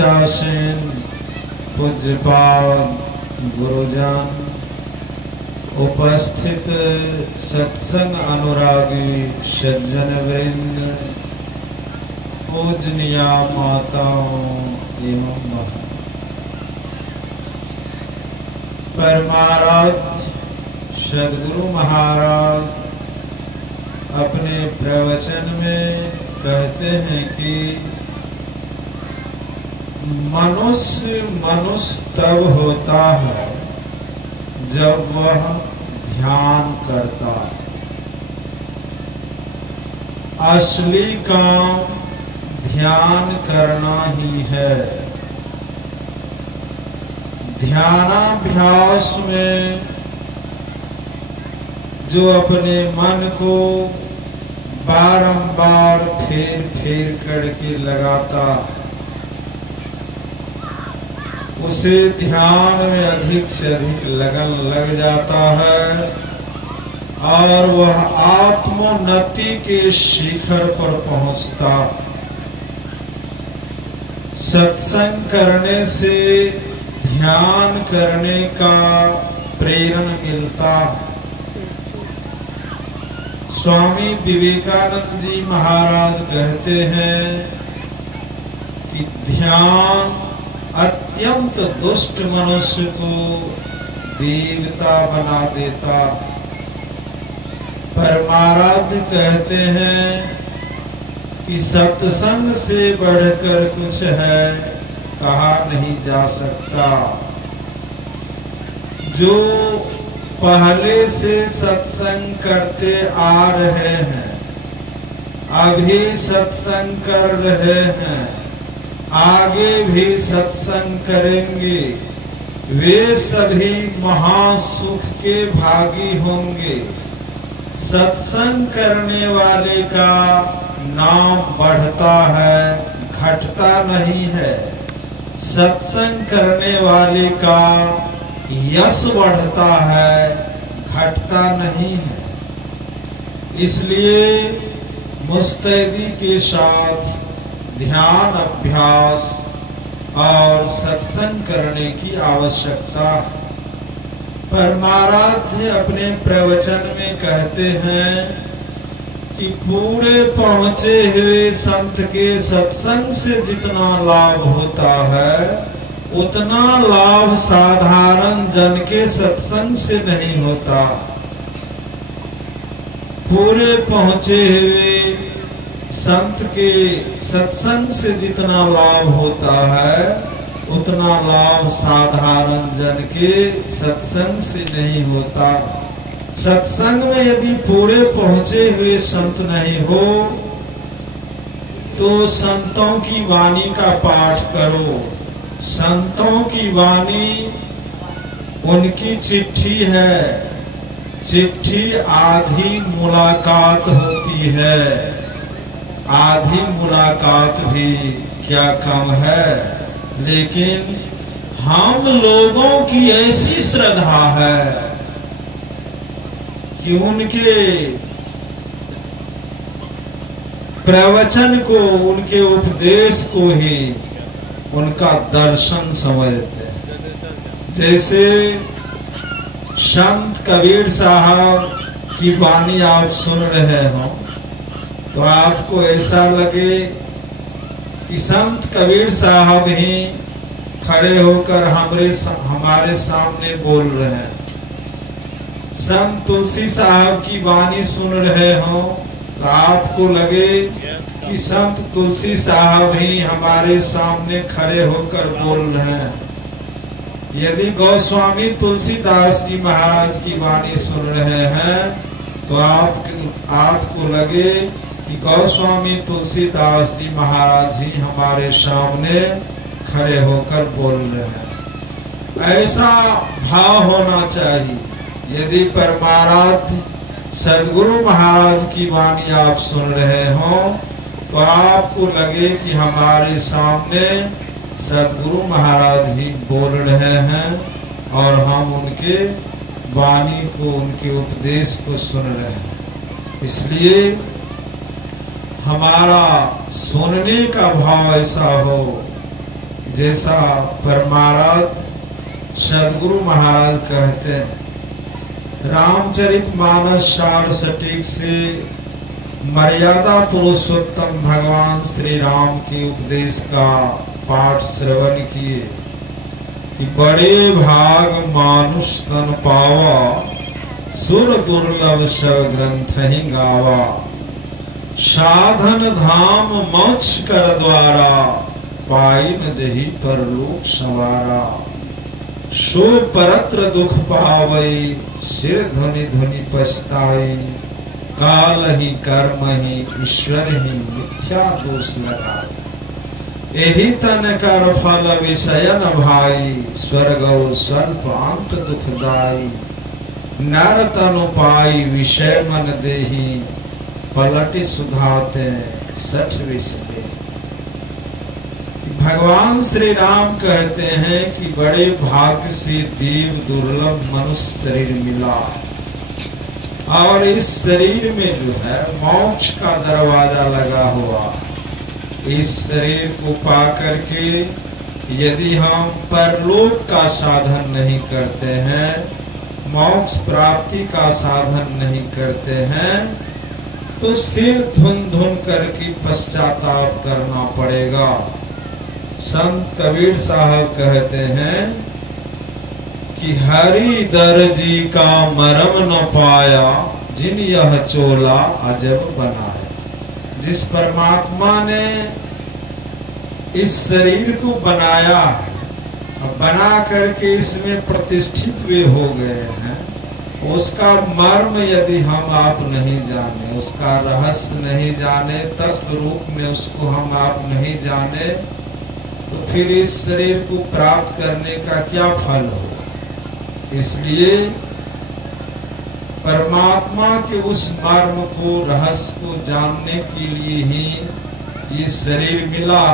उच्चासीन पूज्यपाद गुरुजन, उपस्थित सत्संग अनुरागी सज्जन वृंद, पूजनीय माताओं एवं बहनों, परमाराध्य सद्गुरु महाराज अपने प्रवचन में कहते हैं कि मनुष्य तब होता है जब वह ध्यान करता है। असली काम ध्यान करना ही है। ध्यानाभ्यास में जो अपने मन को बारंबार फेर करके लगाता, उसे ध्यान में अधिक से अधिक लगन लग जाता है और वह आत्मोन्नति के शिखर पर पहुंचता। सत्संग करने से ध्यान करने का प्रेरणा मिलता। स्वामी विवेकानंद जी महाराज कहते हैं कि ध्यान अत्यंत दुष्ट मनुष्य को देवता बना देता। परमाराध्य कहते हैं कि सत्संग से बढ़कर कुछ है कहा नहीं जा सकता। जो पहले से सत्संग करते आ रहे हैं, अभी सत्संग कर रहे हैं, आगे भी सत्संग करेंगे, वे सभी महासुख के भागी होंगे। सत्संग करने वाले का नाम बढ़ता है, घटता नहीं है। सत्संग करने वाले का यश बढ़ता है, घटता नहीं है। इसलिए मुस्तैदी के साथ ध्यान अभ्यास और सत्संग करने की आवश्यकता। परमाराध्य अपने प्रवचन में कहते हैं कि पूरे पहुंचे हुए संत के सत्संग से जितना लाभ होता है, उतना लाभ साधारण जन के सत्संग से नहीं होता। पूरे पहुंचे हुए संत के सत्संग से जितना लाभ होता है, उतना लाभ साधारण जन के सत्संग से नहीं होता। सत्संग में यदि पूरे पहुंचे हुए संत नहीं हो, तो संतों की वाणी का पाठ करो। संतों की वाणी उनकी चिट्ठी है। चिट्ठी आधी मुलाकात होती है, आधी मुलाकात भी क्या कम है। लेकिन हम लोगों की ऐसी श्रद्धा है कि उनके प्रवचन को, उनके उपदेश को ही उनका दर्शन समझते हैं। जैसे संत कबीर साहब की वाणी आप सुन रहे हो, तो आपको ऐसा लगे कि संत कबीर साहब ही खड़े होकर हमारे सामने बोल रहे हैं। संत तुलसी साहब की वाणी सुन रहे हो, तो आपको लगे कि संत तुलसी साहब ही हमारे सामने खड़े होकर बोल रहे हैं। यदि गोस्वामी तुलसीदास जी महाराज की वाणी सुन रहे हैं, तो आपको लगे कि गोस्वामी तुलसीदास जी महाराज ही हमारे सामने खड़े होकर बोल रहे हैं। ऐसा भाव होना चाहिए। यदि परमाराध्य सद्गुरु महाराज की वाणी आप सुन रहे हो, तो आपको लगे कि हमारे सामने सद्गुरु महाराज ही बोल रहे हैं और हम उनके वाणी को, उनके उपदेश को सुन रहे हैं। इसलिए हमारा सुनने का भाव ऐसा हो जैसा परमाराध्य सदगुरु महाराज कहते हैं, रामचरितमानस सार सटीक से मर्यादा पुरुषोत्तम भगवान श्री राम के उपदेश का पाठ श्रवण किए कि बड़े भाग मानुष तन पावा, सुर दुर्लभ सब ग्रंथ ही गावा। साधन धाम मोक्ष कर द्वारा, पाई न जही परलोक सवारा। सो परत्र दुख पावई, सिर धुनि धुनि पछताई। काल ही कर्म ही ईश्वर ही मिथ्या दोष लगाए। एहि तन कर फल विषय न भाई, स्वर्ग स्वल्प अंत दुखदाई। नर तनु पाई विषय मन देही, पलटि सुधाते 60 विष। भगवान श्री राम कहते हैं कि बड़े भाग्य से देव दुर्लभ मनुष्य शरीर मिला, और इस शरीर में जो है मोक्ष का दरवाजा लगा हुआ। इस शरीर को पा करके यदि हम परलोक का साधन नहीं करते हैं, मोक्ष प्राप्ति का साधन नहीं करते हैं, तो सिर धुन धुन करके पश्चाताप करना पड़ेगा। संत कबीर साहब कहते हैं कि हरि दर्जी का मरम न पाया, जिन यह चोला अजब बनाया। जिस परमात्मा ने इस शरीर को बनाया है, बना करके इसमें प्रतिष्ठित वे हो गए हैं, उसका मर्म यदि हम आप नहीं जाने, उसका रहस्य नहीं जाने, तत्व रूप में उसको हम आप नहीं जाने, तो फिर इस शरीर को प्राप्त करने का क्या फल होगा। इसलिए परमात्मा के उस मर्म को, रहस्य को जानने के लिए ही ये शरीर मिला।